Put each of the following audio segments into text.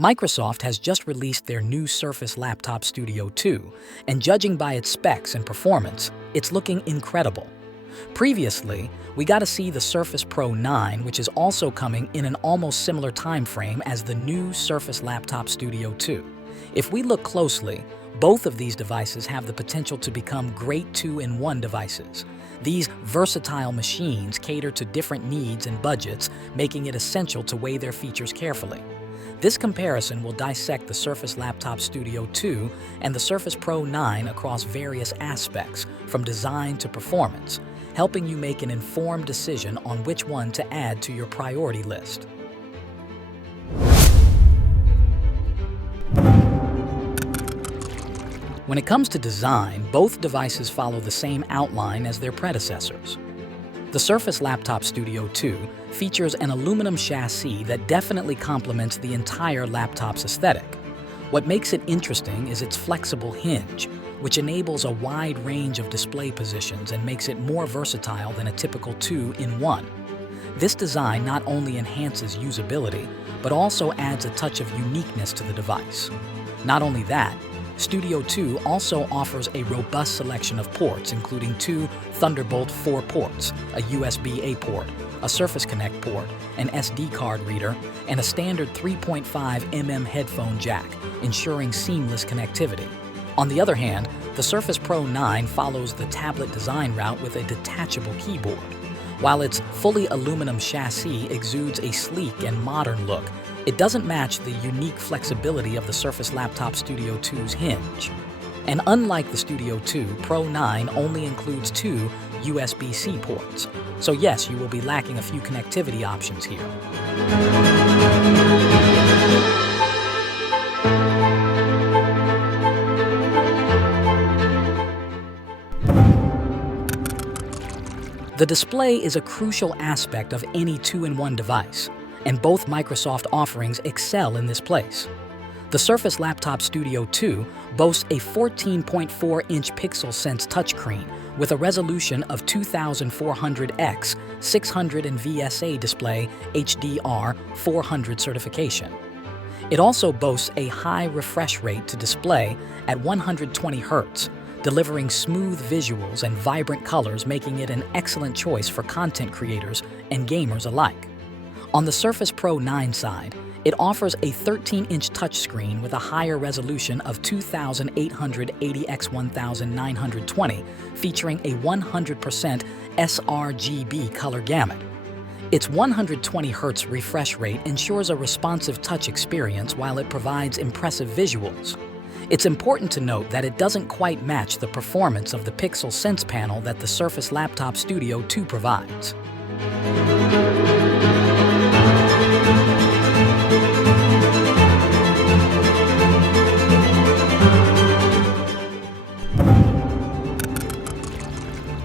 Microsoft has just released their new Surface Laptop Studio 2, and judging by its specs and performance, it's looking incredible. Previously, we got to see the Surface Pro 9, which is also coming in an almost similar time frame as the new Surface Laptop Studio 2. If we look closely, both of these devices have the potential to become great two-in-one devices. These versatile machines cater to different needs and budgets, making it essential to weigh their features carefully. This comparison will dissect the Surface Laptop Studio 2 and the Surface Pro 9 across various aspects, from design to performance, helping you make an informed decision on which one to add to your priority list. When it comes to design, both devices follow the same outline as their predecessors. The Surface Laptop Studio 2 features an aluminum chassis that definitely complements the entire laptop's aesthetic. What makes it interesting is its flexible hinge, which enables a wide range of display positions and makes it more versatile than a typical two-in-one. This design not only enhances usability, but also adds a touch of uniqueness to the device. Not only that, Studio 2 also offers a robust selection of ports, including two Thunderbolt 4 ports, a USB-A port, a Surface Connect port, an SD card reader, and a standard 3.5mm headphone jack, ensuring seamless connectivity. On the other hand, the Surface Pro 9 follows the tablet design route with a detachable keyboard. While its fully aluminum chassis exudes a sleek and modern look, it doesn't match the unique flexibility of the Surface Laptop Studio 2's hinge. And unlike the Studio 2, Pro 9 only includes two USB-C ports. So yes, you will be lacking a few connectivity options here. The display is a crucial aspect of any two-in-one device, and both Microsoft offerings excel in this place. The Surface Laptop Studio 2 boasts a 14.4-inch Pixel Sense touchscreen with a resolution of 2400x 600 and VSA display HDR 400 certification. It also boasts a high refresh rate to display at 120 Hz, delivering smooth visuals and vibrant colors, making it an excellent choice for content creators and gamers alike. On the Surface Pro 9 side, it offers a 13-inch touchscreen with a higher resolution of 2880 x 1920, featuring a 100% sRGB color gamut. Its 120 Hz refresh rate ensures a responsive touch experience while it provides impressive visuals. It's important to note that it doesn't quite match the performance of the Pixel Sense panel that the Surface Laptop Studio 2 provides.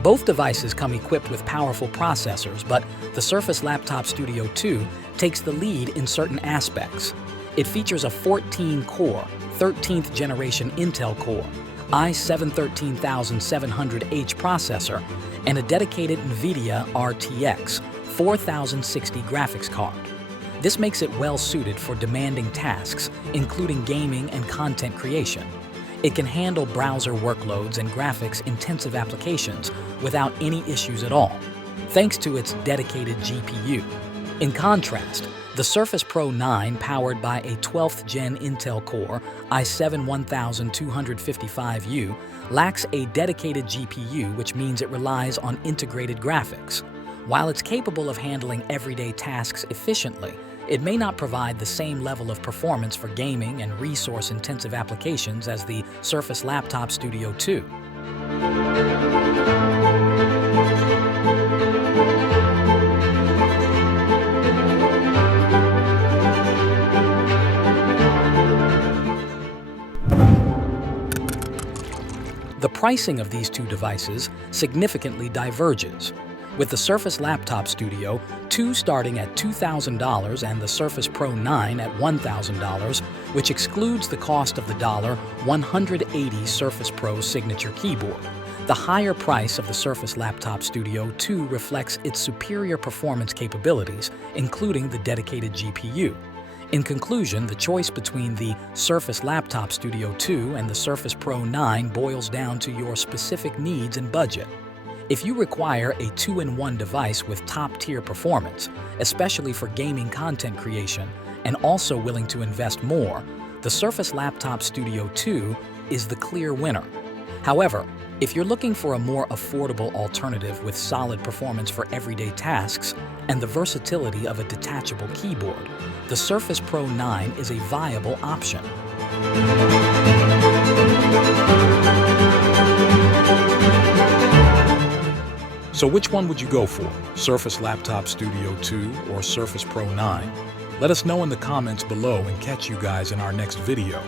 Both devices come equipped with powerful processors, but the Surface Laptop Studio 2 takes the lead in certain aspects. It features a 14-core, 13th generation Intel Core, i7-13700H processor, and a dedicated NVIDIA RTX 4060 graphics card. This makes it well suited for demanding tasks, including gaming and content creation. It can handle browser workloads and graphics-intensive applications without any issues at all, thanks to its dedicated GPU. In contrast, the Surface Pro 9, powered by a 12th Gen Intel Core i7-1255U, lacks a dedicated GPU, which means it relies on integrated graphics. While it's capable of handling everyday tasks efficiently, it may not provide the same level of performance for gaming and resource-intensive applications as the Surface Laptop Studio 2. The pricing of these two devices significantly diverges, with the Surface Laptop Studio 2 starting at $2,000 and the Surface Pro 9 at $1,000, which excludes the cost of the $180 Surface Pro signature keyboard. The higher price of the Surface Laptop Studio 2 reflects its superior performance capabilities, including the dedicated GPU. In conclusion, the choice between the Surface Laptop Studio 2 and the Surface Pro 9 boils down to your specific needs and budget. If you require a two-in-one device with top-tier performance, especially for gaming content creation, and also willing to invest more, the Surface Laptop Studio 2 is the clear winner. However, if you're looking for a more affordable alternative with solid performance for everyday tasks and the versatility of a detachable keyboard, the Surface Pro 9 is a viable option. So which one would you go for? Surface Laptop Studio 2 or Surface Pro 9? Let us know in the comments below and catch you guys in our next video.